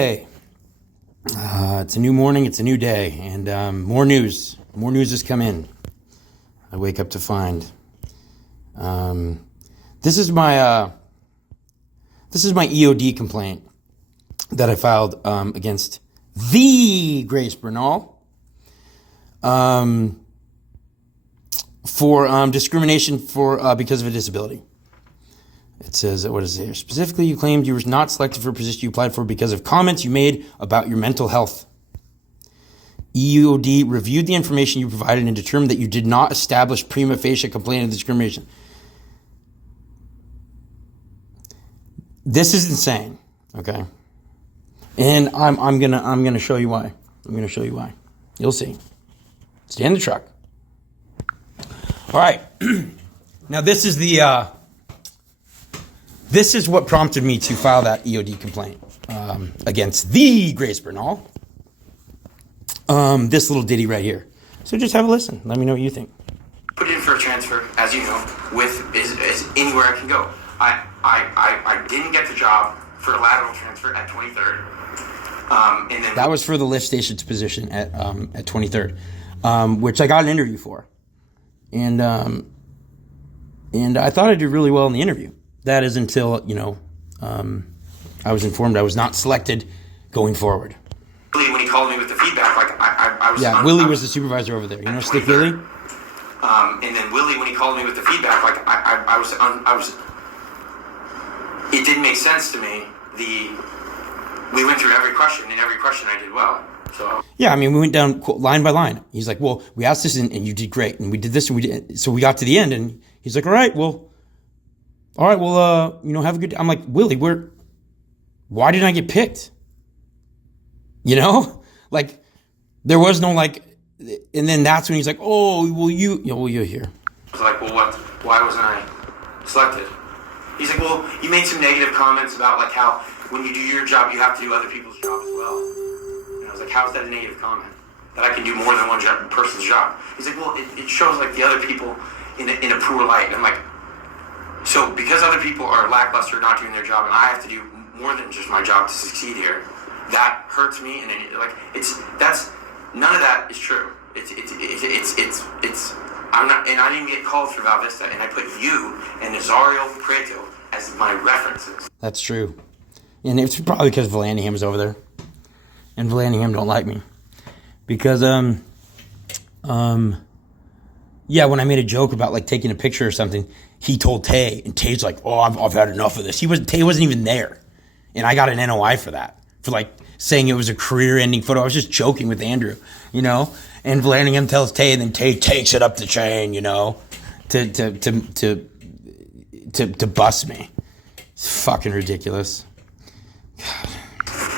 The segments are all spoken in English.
Hey, it's a new morning, it's a new day, and more news. More news has come in. I wake up to find this is my EOD complaint that I filed against the Grace Bernal for discrimination for because of a disability. It says, what is it here? Specifically, you claimed you were not selected for a position you applied for because of comments you made about your mental health. EOD reviewed the information you provided and determined that you did not establish prima facie complaint of discrimination. This is insane, okay? And I'm gonna show you why. I'm gonna show you why. You'll see. Stay in the truck. All right. Now this is This is what prompted me to file that EOD complaint against the Grace Bernal. This little ditty right here. So just have a listen. Let me know what you think. Put in for a transfer, as you know, with is anywhere I can go. I didn't get the job for a lateral transfer at 23rd. And then that was for the lift station's position at 23rd, which I got an interview for, and I thought I did really well in the interview. That is until, I was informed I was not selected going forward. Willie, when he called me with the feedback, I was... Yeah, Willie was the supervisor over there. You know Stick Willie? And then Willie, when he called me with the feedback, I was... It didn't make sense to me. We went through every question, and every question I did well. So... Yeah, we went down line by line. He's like, well, we asked this, and you did great. And we did this, and we did... So we got to the end, and he's like, all right, well, have a good day. I'm like, Willie, why didn't I get picked? There was no and then that's when he's like, oh, well, you're here. I was like, well, why wasn't I selected? He's like, well, you made some negative comments about how when you do your job, you have to do other people's job as well. And I was like, how is that a negative comment? That I can do more than one person's job. He's like, well, it shows the other people in a poor light. And I'm like, so because other people are lackluster, not doing their job, and I have to do more than just my job to succeed here, that hurts me. And none of that is true. I'm not, and I didn't get called for Val Vista, and I put you and Nazario Prieto as my references. That's true, and it's probably because Vallandigham's over there, and Vallandigham don't like me because yeah, when I made a joke about taking a picture or something, he told Tay, and Tay's like, "Oh, I've had enough of this." Tay wasn't even there, and I got an NOI for that, for saying it was a career-ending photo. I was just joking with Andrew, And Vallandigham tells Tay, and then Tay takes it up the chain, to bust me. It's fucking ridiculous. God.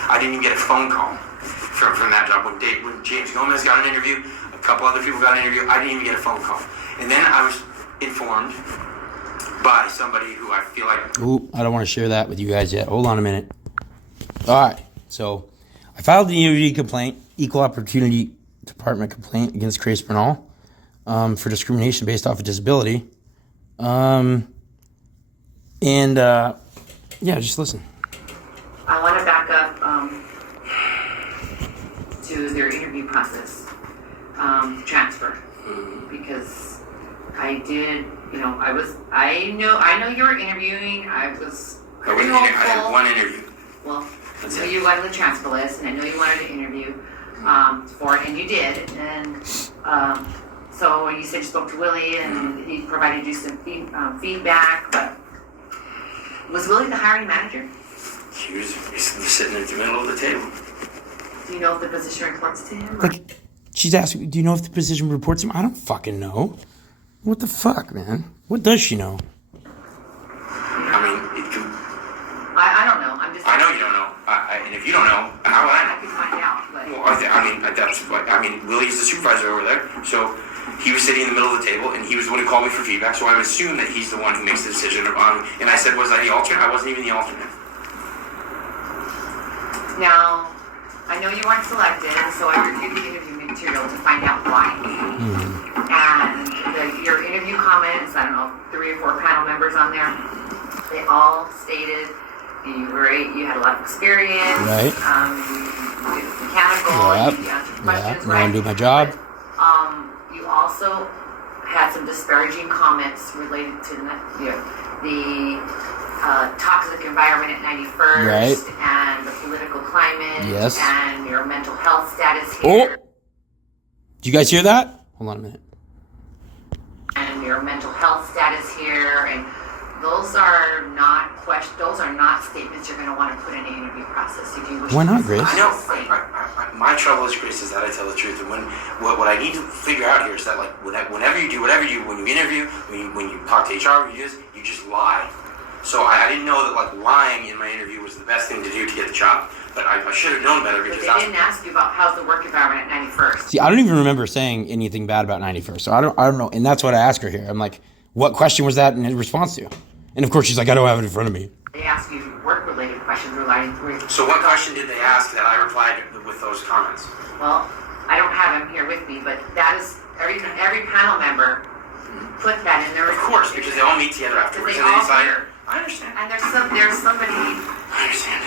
I didn't even get a phone call from that job when James Gomez got an interview. A couple other people got an interview. I didn't even get a phone call. And then I was informed by somebody who I feel like... Ooh, I don't want to share that with you guys yet. Hold on a minute. All right. So I filed the EOD complaint, Equal Opportunity Department complaint against Grace Bernal for discrimination based off of disability. Just listen. I want to back up to their interview process, transfer, because I did, I know you were interviewing. I had one interview. Well, I know you wanted the transfer list, and I know you wanted to interview for it, and you did. And so you said you spoke to Willie, and he provided you some feedback. But was Willie the hiring manager? He was sitting in the middle of the table. Do you know if the position reports to him? She's asking, do you know if the position reports to him? I don't fucking know. What the fuck, man? What does she know? I don't know. I know you don't know. And if you don't know, how would I know? I could find out. But... Well, Willie's the supervisor over there. So he was sitting in the middle of the table, and he was the one who called me for feedback. So I would assume that he's the one who makes the decision. And I said, was I the alternate? I wasn't even the alternate. Now, I know you weren't selected, so I reviewed the interview material to find out why. And your interview comments, I don't know, 3 or 4 panel members on there, they all stated You had a lot of experience. Right. You did mechanical. Yep. You answered Yeah. questions, Know right? how to do my job. But, you also had some disparaging comments related to the toxic environment at 91st Right. and the political climate Yes. and your mental health status Oh! here Did you guys hear that? Hold on a minute. and your mental health status here, and those are not those are not statements you're going to want to put in an interview process if you wish Why to not, be Grace? I know. selected. My trouble is, Grace, is that I tell the truth. And what I need to figure out here is that, like, whenever you do whatever you do, when you interview, when you talk to HR, you just lie. So I didn't know that, like, lying in my interview was the best thing to do to get the job. But I should have known better But because they didn't ask you about how's the work environment at 91st. See, I don't even remember saying anything bad about 91st. So I don't know. And that's what I asked her here. I'm like, what question was that in response to? And of course she's like, I don't have it in front of me. They ask you work-related questions relating to. So what question did they ask that I replied with those comments? Well, I don't have them here with me, but that is every panel member put that in there. Of course, because they all meet together afterwards They and they all decide. hear. I understand. And there's somebody, I understand.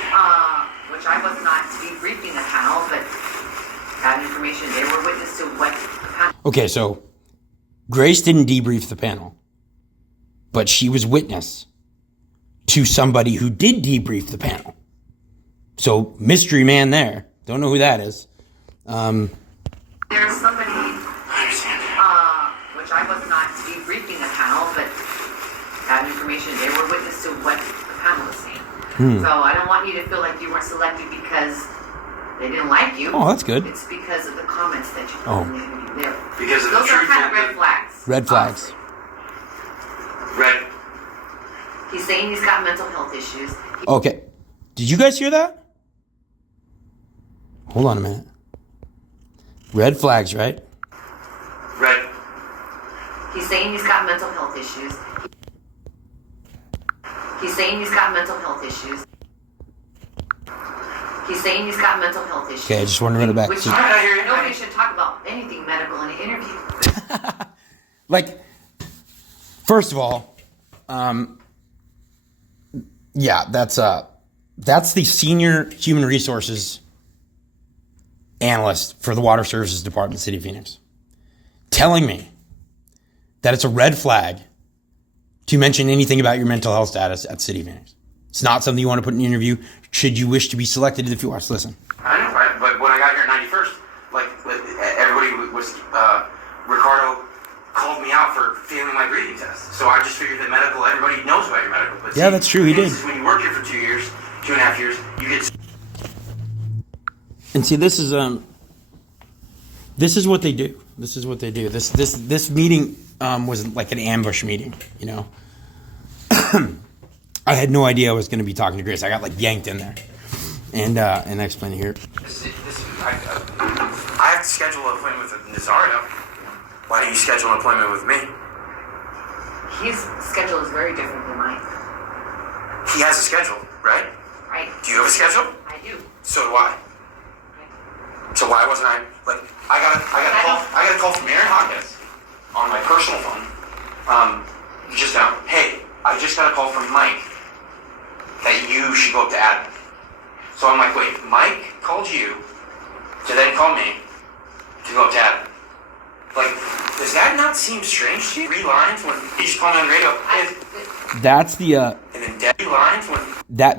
which I was not debriefing the panel, but that information they were witness to what the panel. Okay, so Grace didn't debrief the panel, but she was witness to somebody who did debrief the panel. So mystery man there. Don't know who that is. There's somebody, I understand. which I was not debriefing the panel, but that information they were witness to what the panel was saying. So I don't want you to feel like you weren't selected because they didn't like you. Oh, that's good. It's because of the comments that you put Oh. in the interview there. Because of the Those are truth kind of and red flags. Red flags. Red. He's saying he's got mental health issues. Okay. Did you guys hear that? Hold on a minute. Red flags, right? Red. He's saying he's got mental health issues. He's saying he's got mental health issues. He's saying he's got mental health issues. Okay, I just wanted to run it back. Which So- I hear you. nobody should talk about anything medical in an interview. like, first of all, yeah, that's the senior human resources analyst for the Water Services Department, City of Phoenix, telling me that it's a red flag to mention anything about your mental health status at City of Phoenix. It's not something you want to put in an interview. Should you wish to be selected if you are, listen. I know, right? But when I got here at 91st, like everybody was, Ricardo called me out for failing my breathing test. So I just figured that everybody knows about your medical. But Yeah, that's true, he did. When you work here for 2 years, 2.5 years, you get. And see, this is what they do. This is what they do. This meeting was like an ambush meeting, you know. I had no idea I was going to be talking to Grace. I got like yanked in there, and I explained it here. I have to schedule an appointment with Nazario. Why don't you schedule an appointment with me? His schedule is very different than mine, He has a schedule, right? right? Do you have a schedule? I do. So do I. So why wasn't I like? I got a call from Aaron Hawkins on my personal phone. Just now. Hey, I just got a call from Mike that you should go up to admin. So I'm like, wait, Mike called you to then call me to go up to admin. Like, does that not seem strange to you? 3 lines when he just called me on the radio. That's the And then dead 3 lines when.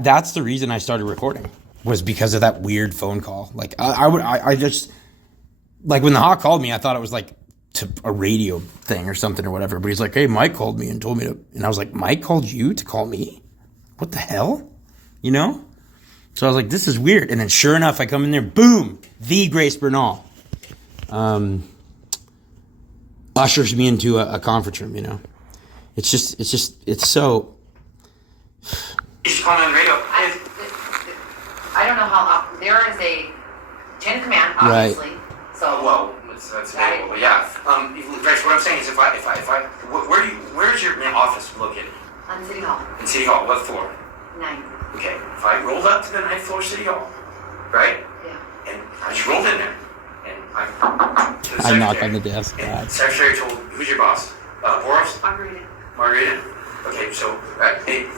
that's the reason I started recording, was because of that weird phone call. Like I just, like when the Hawk called me, I thought it was like to a radio thing or something or whatever. But he's like, hey, Mike called me and told me to, and I was like, Mike called you to call me? What the hell? You know? So I was like, this is weird. And then sure enough, I come in there, boom, the Grace Bernal. Ushers me into a conference room, you know? It's so. He just called me on the radio. I don't know how. There is a chain of command, obviously. So Well, that's available, but yeah. Grace, what I'm saying is, where's your main office located? on City Hall, In City Hall, what floor? 9. Okay, if I rolled up to the 9th floor City Hall, right? Yeah. And I just rolled in there, and I knocked on the desk. And God. the secretary told, who's your boss? Margarita. Margarita? Okay, so, hey,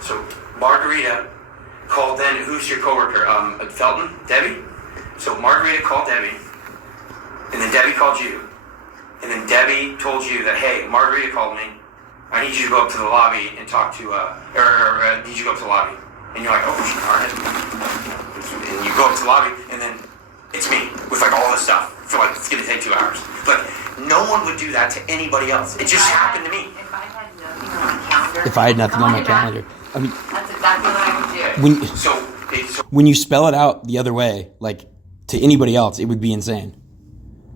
so Margarita called then, who's your coworker? Felton? Debbie? So Margarita called Debbie, and then Debbie called you, and then Debbie told you that, hey, Margarita called me, I need you to go up to the lobby and talk to, need you to go up to the lobby. And you're like, oh, all right. And you go up to the lobby, and then it's me with like all this stuff. So like, it's gonna take 2 hours. Like, no one would do that to anybody else. It just happened to me. If I had nothing on my calendar. If I had nothing on my calendar. I mean, that's exactly what I would do. When you spell it out the other way, like to anybody else, it would be insane.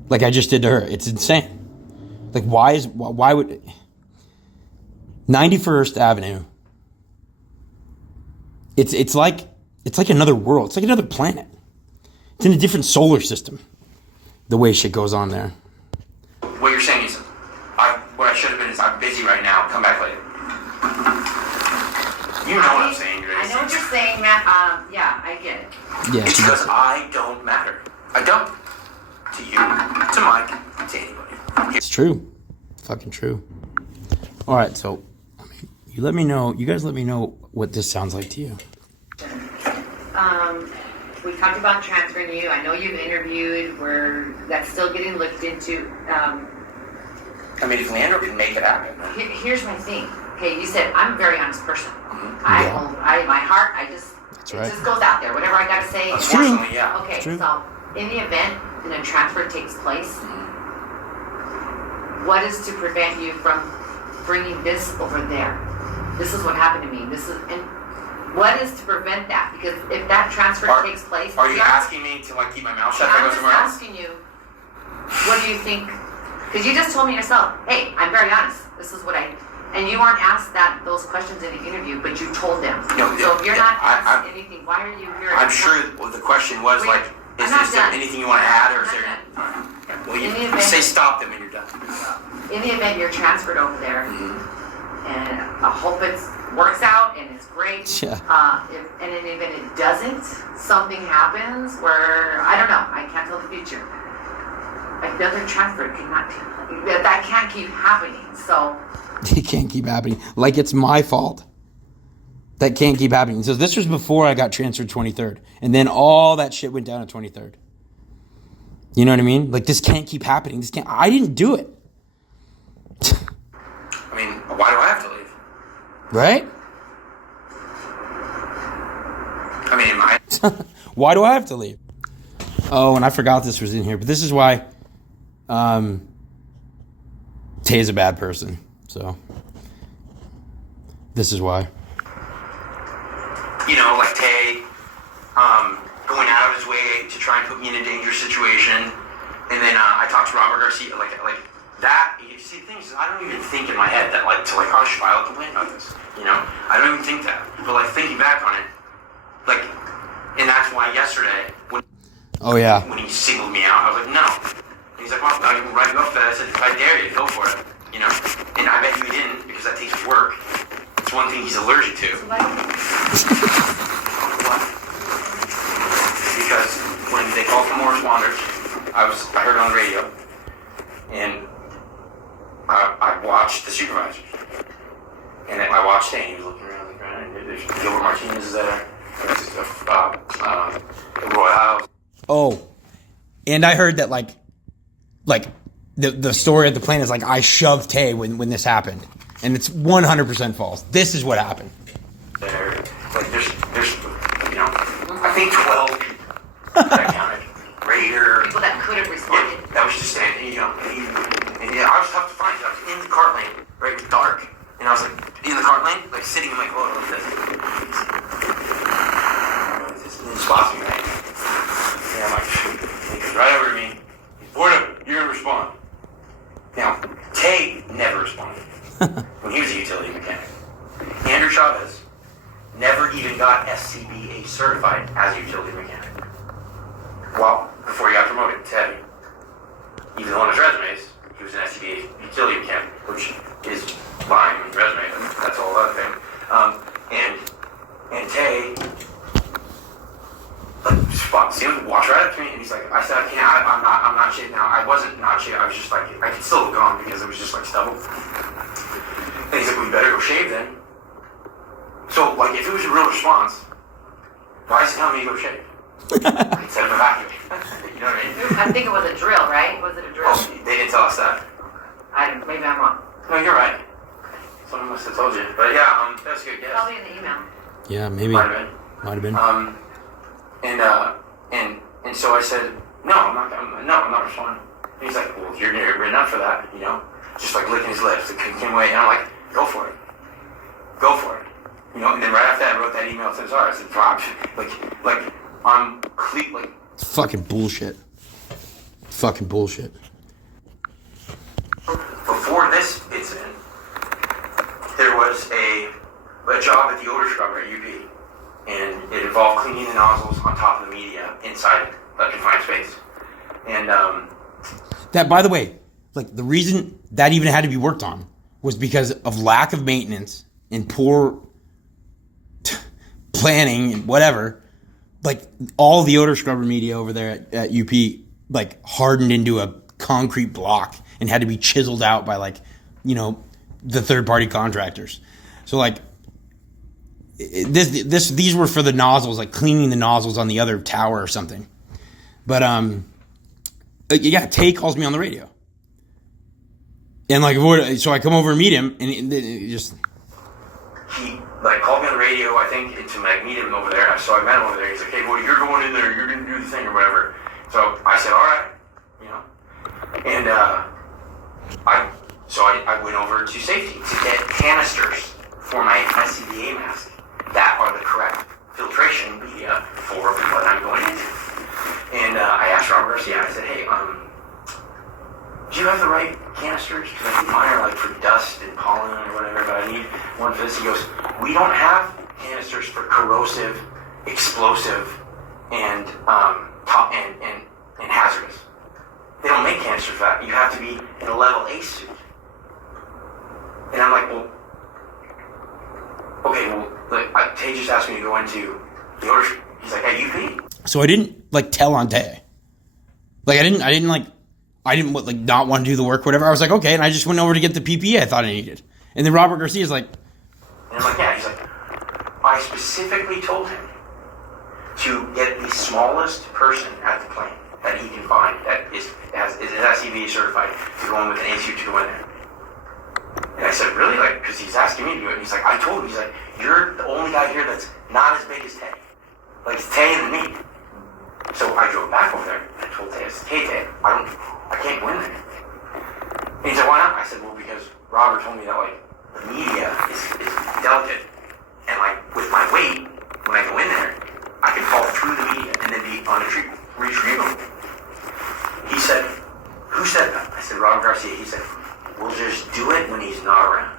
Like I just did to her. It's insane. Like why would 91st Avenue? It's like another world. It's like another planet. It's in a different solar system. The way shit goes on there. What you're saying is, what I should have been is, I'm busy right now. Come back later. You know what I'm saying, Grace. I know what you're saying, Matt. Yeah, I get it. Yeah, it's because I don't matter. I don't. To you, to Mike, to anybody. It's true. Fucking true. All right, so you let me know. You guys let me know what this sounds like to you. We talked about transferring you. I know you've interviewed. That's still getting looked into. I mean, if Leandro can make it happen. Here's my thing. Okay, you said I'm a very honest person. Mm-hmm. My heart, That's it right. just goes out there. Whatever I gotta say. It's true. Yeah. Okay, True. so in the event that a transfer takes place, what is to prevent you from bringing this over there? This is what happened to me. And what is to prevent that? Because if that transfer takes place, are you asking me to like keep my mouth shut if I go somewhere else? I'm just asking you. What do you think? Because you just told me yourself, hey, I'm very honest. This is what and you weren't asked those questions in the interview, but you told them. No, so if you're not I'm asked anything, why are you here? I'm sure the question was Wait, like, is I'm not there done. anything you want to add, or is I'm there? not done. Well, In the you event- say stop them when you're done. In the event you're transferred over there, and I hope it works out and it's great. Yeah. And in the event it doesn't, something happens where I don't know. I can't tell the future. Another transfer that can't keep happening. So It can't keep happening. Like it's my fault. That can't keep happening. So this was before I got transferred 23rd. And then all that shit went down at 23rd. You know what I mean? Like this can't keep happening. I didn't do it. I mean, why do I have to leave? Right? I mean, Why do I have to leave? Oh, and I forgot this was in here. But this is why Tay's a bad person. So this is why. you know, like Tay, going out of his way to try and put me in a dangerous situation. And then I talked to Robert Garcia, like that. You see, the thing is, I don't even think in my head that I should file a complaint about this. You know, I don't even think that. But like thinking back on it, like, and that's why yesterday when he singled me out, I was like, no. And he's like, well, I can write you up for that. I said, if I dare you, go for it. You know, and I bet you he didn't because that takes work. It's one thing he's allergic to. Because when they called for more responders, I heard it on the radio, and I watched the supervisor, and then I watched Tay, and he was looking around the ground, and there's Gilbert Martinez is there, Roy House. Oh, and I heard that like the story of the plane is like I shoved Tay when this happened, and it's 100% false. This is what happened. There, like there's you know, I think 12 people that I counted. Raider. People that could have responded. Yeah, that was just standing, you know, and yeah, I was tough to find. I was in the cart lane, right? It was dark, and I was like in the cart lane, like sitting in my car like this. And he spots me, right? Yeah, I'm like, shoot. And he goes right over to me. Porto, you're gonna respond. Now, Tay never responded when he was a utility mechanic. Andrew Chavez never even got SCBA certified as a utility mechanic. Well, before he got promoted to heavy. Even on his resumes, he was an SCBA utility mechanic, which is fine on his resume, but that's a whole other thing. And Tay, seemed to walk right up to me, and he's like, I said, I'm not shit now. I wasn't not shit, I was just like, I could still have gone because it was just like stubble. And he's like, well, you better go shave then. So, like, if it was a real response, Why is he telling me to go shave? Instead of evacuate. You know what I mean? I think it was a drill, right? Was it a drill? Oh, they didn't tell us that. Maybe I'm wrong. No, you're right. Someone must have told you. But yeah, that's a good guess. Probably in the email. Yeah, maybe. Might have been. Might have been. And so I said, no, I'm not responding. And he's like, well, you're written up for that, you know? Just like licking his lips, like, couldn't wait. And I'm like, go for it. Go for it. You know, and then right after that, I wrote that email to Zara. I said, drop. Like, I'm complete, like. Fucking bullshit. Fucking bullshit. Before this incident, there was a job at the odor scrubber at UP. And it involved cleaning the nozzles on top of the media inside a confined space. And, That, by the way, like the reason that even had to be worked on was because of lack of maintenance and poor planning and whatever. Like all the odor scrubber media over there at UP, like hardened into a concrete block and had to be chiseled out by like, you know, the third party contractors. So like these were for the nozzles, like cleaning the nozzles on the other tower or something. But yeah, Tay calls me on the radio, and like so I come over and meet him, and it just he like called me on the radio, I think, to like meet him over there. So I met him over there. He's like, "Hey, Woody, you're going in there. You're gonna do the thing or whatever." So I said, "All right," you know, and I went over to safety to get canisters for my SCBA mask that are the correct filtration media for what I'm going into. And I asked Robert Garcia, I said, hey, do you have the right canisters? Because I think mine are like for dust and pollen or whatever, but I need one for this. He goes, we don't have canisters for corrosive, explosive, and hazardous. They don't make canisters for that. You have to be in a level A suit. And I'm like, well, okay, well, like, Tay just asked me to go into the order. He's like, hey, UP? So I didn't like tell on Tay. Like I didn't not want to do the work, whatever. I was like, okay, and I just went over to get the PPE I thought I needed. And then Robert Garcia's like, and I'm like, yeah. He's like, I specifically told him to get the smallest person at the plane that he can find that is SCBA certified to go in with an A suit to go in there. And I said, really? Like, because he's asking me to do it. And he's like, I told him. He's like, you're the only guy here that's not as big as Tay. Like, it's Tay and me. So I drove back over there and I told Tay, I said, hey, Tay, I can't go in there. And he said, why not? I said, well, because Robert told me that, like, the media is delicate. And, like, with my weight, when I go in there, I can fall through the media and then be retrievable. He said, who said that? I said, Robert Garcia. He said, we'll just do it when he's not around.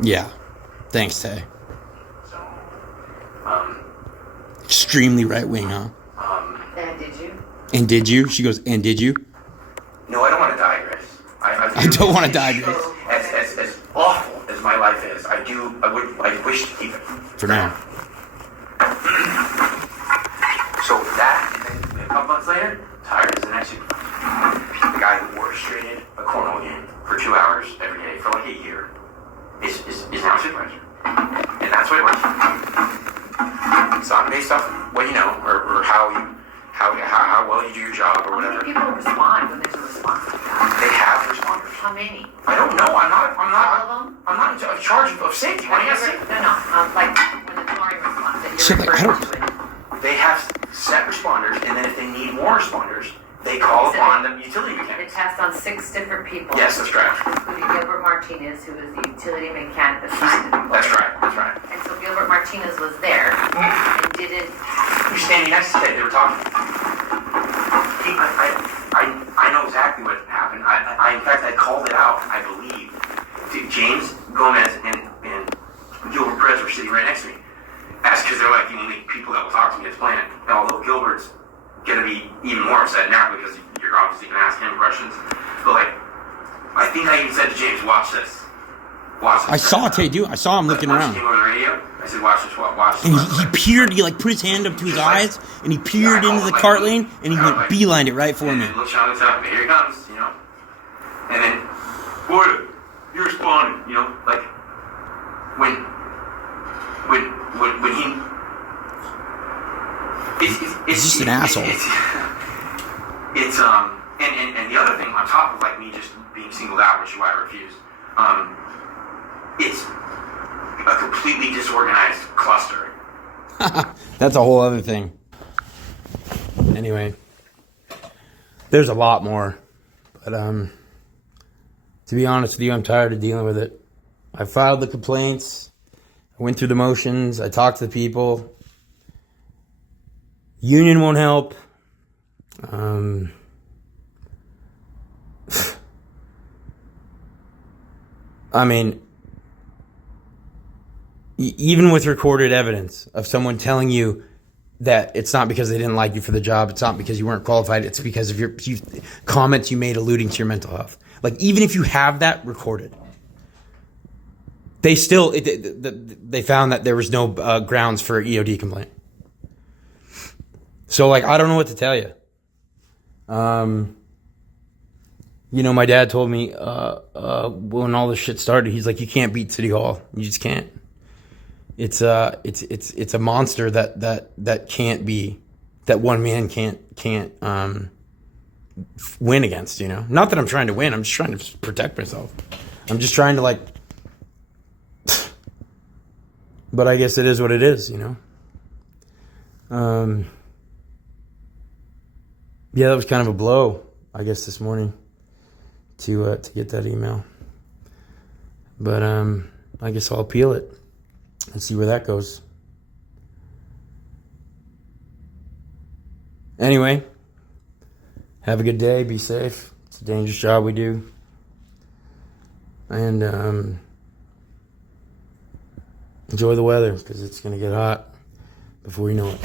yeah, thanks, Tay. So, Extremely right wing, huh? And did you? And did you? She goes, and did you? no, I don't want to die, Grace. I don't want to die, Grace. As awful as my life is, I wish to keep it. For now. So that, and then a couple months later, hired as an next supervisor. The guy who orchestrated a cornhole game for 2 hours every day for like a year is now a supervisor. And that's what it was. So I'm based off what you know, or how well you do your job, or How many whatever. people respond when there's a response like that? They have responders. How many? I don't know. I'm not All of them? I'm not in charge of safety. Why do you have safety? No, like when the chlorine response, that Shit, you're like, I referring don't- to it. They have set responders, and then if they need more responders, they call upon the utility They mechanics. test on 6 different people. Yes, that's right. Including Gilbert Martinez, who is the utility mechanic assigned to the That's employee. right. That's right. And so Gilbert Martinez was there and didn't. Who's standing next to Ted? They were talking. I know exactly what happened. In fact, I called it out, I believe. James Gomez and Gilbert Perez were sitting right next to me. That's because they're like the only people that will talk to me at this plant. And although Gilbert's going to be even more upset now because you're obviously going to ask him questions. But like, I think I even said to James, watch this. Watch this. I saw Tay do. I saw him looking Once around. he came over the radio, I said, watch this, watch this. And he peered, he like put his hand up to his eyes, and he peered into the cart lane, and he went beelined it right for and me. then looked down and said, here he comes, you know. And then, boy, you responded, you know, like when he He's just an asshole. And the other thing on top of like me just being singled out, which is why I refused, it's a completely disorganized cluster. That's a whole other thing. Anyway, there's a lot more, but to be honest with you, I'm tired of dealing with it. I filed the complaints. I went through the motions. I talked to the people. Union won't help. I mean, even with recorded evidence of someone telling you that it's not because they didn't like you for the job, it's not because you weren't qualified, it's because of your comments you made alluding to your mental health. Like, even if you have that recorded, they still, they found that there was no grounds for EOD complaint. So, like, I don't know what to tell you. You know, my dad told me when all this shit started, he's like, you can't beat City Hall. You just can't. It's a monster that can't be, that one man can't win against, you know? Not that I'm trying to win, I'm just trying to protect myself. I'm just trying to, like, but I guess it is what it is, you know? Yeah, that was kind of a blow, I guess, this morning to get that email. But I guess I'll appeal it and see where that goes. Anyway, have a good day. Be safe. It's a dangerous job we do. And enjoy the weather, because it's going to get hot before you know it.